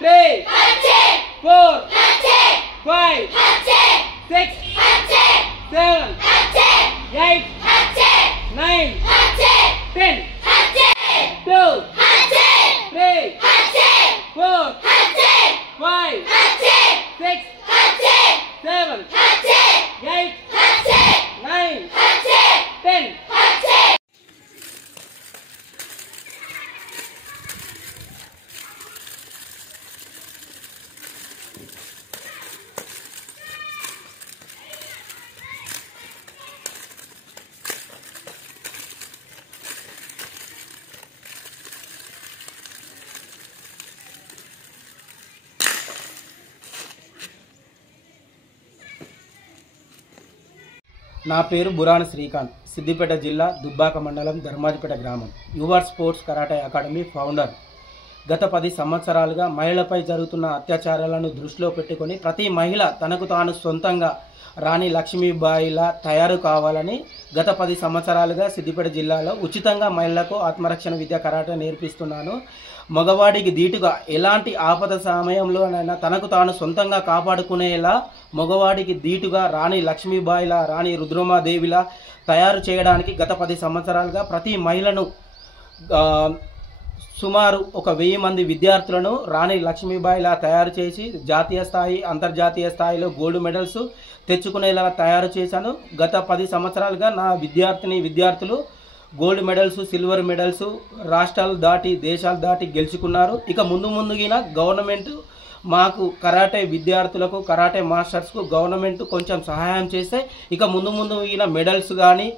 Three, 4, 5, 6, 7, 8, 9, 10, 2, 3, 4, 5, 6, 7, 8, 9, 10. నా పేరు బురాన శ్రీకాంత్, సిద్దిపేట జిల్లా దుబ్బాక మండలం ధర్మాజిపేట గ్రామం. Your sports karate academy founder. గత 10 సంవత్సరాలుగా మహిళలపై జరుగుతున్న అత్యాచారాలను దృష్టిలో పెట్టుకొని ప్రతి మహిళ తనకు తాను సొంతంగా రాణి లక్ష్మీబాయిలా తయారు కావాలని గత 10 సంవత్సరాలుగా సిద్దిపేట జిల్లాలో ఉచితంగా మహిళలకు ఆత్మరక్షణ విద్య కరాటే నేర్పిస్తున్నాను. మగవాడికి ధీటుగా ఎలాంటి ఆపద సమయంలోనైనా తనకు తాను సొంతంగా కాపాడుకునేలా మగవాడికి ధీటుగా రాణి లక్ష్మీబాయిలా, రాణి రుద్రమాదేవిలా తయారు చేయడానికి గత 10 సంవత్సరాలుగా ప్రతి మహిళను సుమారు 1000 మంది విద్యార్థులను రాణి లక్ష్మీబాయిలా తయారు చేసి జాతీయ స్థాయి, అంతర్జాతీయ స్థాయిలో గోల్డ్ మెడల్స్ తెచ్చుకునేలా తయారు చేశాను. గత 10 సంవత్సరాలుగా నా విద్యార్థులు గోల్డ్ మెడల్స్, సిల్వర్ మెడల్స్ రాష్ట్రాలు దాటి, దేశాలు దాటి గెలుచుకున్నారు. ఇక ముందుగిన గవర్నమెంట్ మాకు కరాటే విద్యార్థులకు, కరాటే మాస్టర్స్కు గవర్నమెంట్ కొంచెం సహాయం చేస్తే ఇక ముందుగిన మెడల్స్ కానీ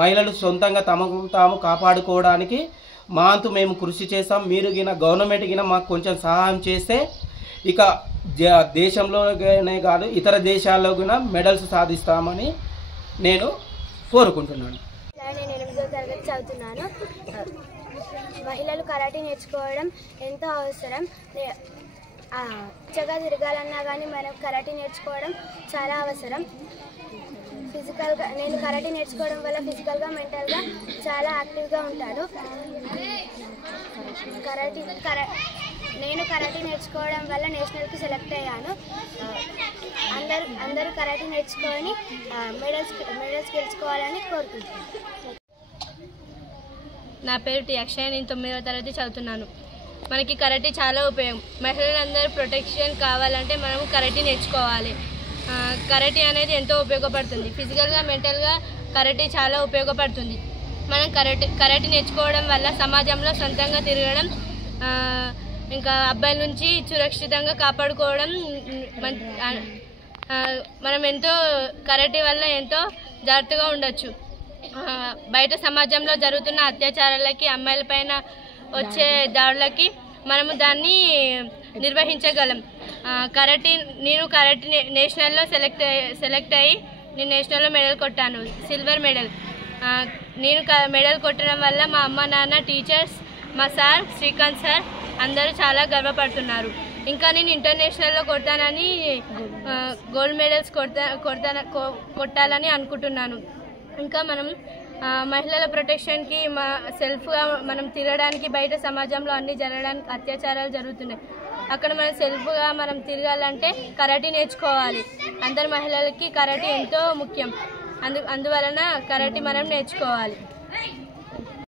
మహిళలు సొంతంగా తమకు తాము కాపాడుకోవడానికి మా అంతు మేము కృషి చేస్తాం. మీరు గిన గవర్నమెంట్ గిన మాకు కొంచెం సహాయం చేస్తే ఇక దేశంలోనే కాదు ఇతర దేశాల్లో కూడా మెడల్స్ సాధిస్తామని నేను కోరుకుంటున్నాను. నేను 8వ తరగతి చదువుతున్నాను. మహిళలు కరాటే నేర్చుకోవడం ఎంతో అవసరం. చక్కగా తిరగాలన్నా కానీ మనం కరాటే నేర్చుకోవడం చాలా అవసరం. ఫిజికల్గా నేను కరాటే నేర్చుకోవడం వల్ల ఫిజికల్గా, మెంటల్గా చాలా యాక్టివ్గా ఉంటాను. నేను కరాటే నేర్చుకోవడం వల్ల నేషనల్కి సెలెక్ట్ అయ్యాను. అందరూ కరాటే నేర్చుకొని మెడల్స్ గెలుచుకోవాలని కోరుకుంటున్నాను. నా పేరు టి అక్షయ్. నేను 9వ తరగతి చదువుతున్నాను. మనకి కరాటే చాలా ఉపయోగం. మహిళలందరూ ప్రొటెక్షన్ కావాలంటే మనము కరాటే నేర్చుకోవాలి. కరాటే అనేది ఎంతో ఉపయోగపడుతుంది. ఫిజికల్గా, మెంటల్గా కరాటే చాలా ఉపయోగపడుతుంది. మనం కరాటే నేర్చుకోవడం వల్ల సమాజంలో సొంతంగా తిరగడం, ఇంకా అబ్బాయిల నుంచి సురక్షితంగా కాపాడుకోవడం, మనం ఎంతో కరాటే వల్ల ఎంతో జాగ్రత్తగా ఉండొచ్చు. బయట సమాజంలో జరుగుతున్న అత్యాచారాలకి, అమ్మాయిలపైన వచ్చే దాడులకి మనము దాన్ని నిర్వహించగలం. నేను కరాటే నేషనల్లో సెలెక్ట్ అయ్యి నేను నేషనల్లో మెడల్ కొట్టాను, సిల్వర్ మెడల్. నేను మెడల్ కొట్టడం వల్ల మా అమ్మ, నాన్న, టీచర్స్, మా సార్ శ్రీకాంత్ సార్ అందరూ చాలా గర్వపడుతున్నారు. ఇంకా నేను ఇంటర్నేషనల్లో కొడతానని, గోల్డ్ మెడల్స్ కొట్టాలని అనుకుంటున్నాను. ఇంకా మనం మహిళల ప్రొటెక్షన్కి, సెల్ఫ్గా మనం తిరగడానికి, బయట సమాజంలో అన్నీ జరగడానికి అత్యాచారాలు జరుగుతున్నాయి. అక్కడ మనం సెల్ఫ్గా మనం తిరగాలంటే కరాటే నేర్చుకోవాలి. అందరు మహిళలకి కరాటే ఎంతో ముఖ్యం. అందువలన కరాటే మనం నేర్చుకోవాలి.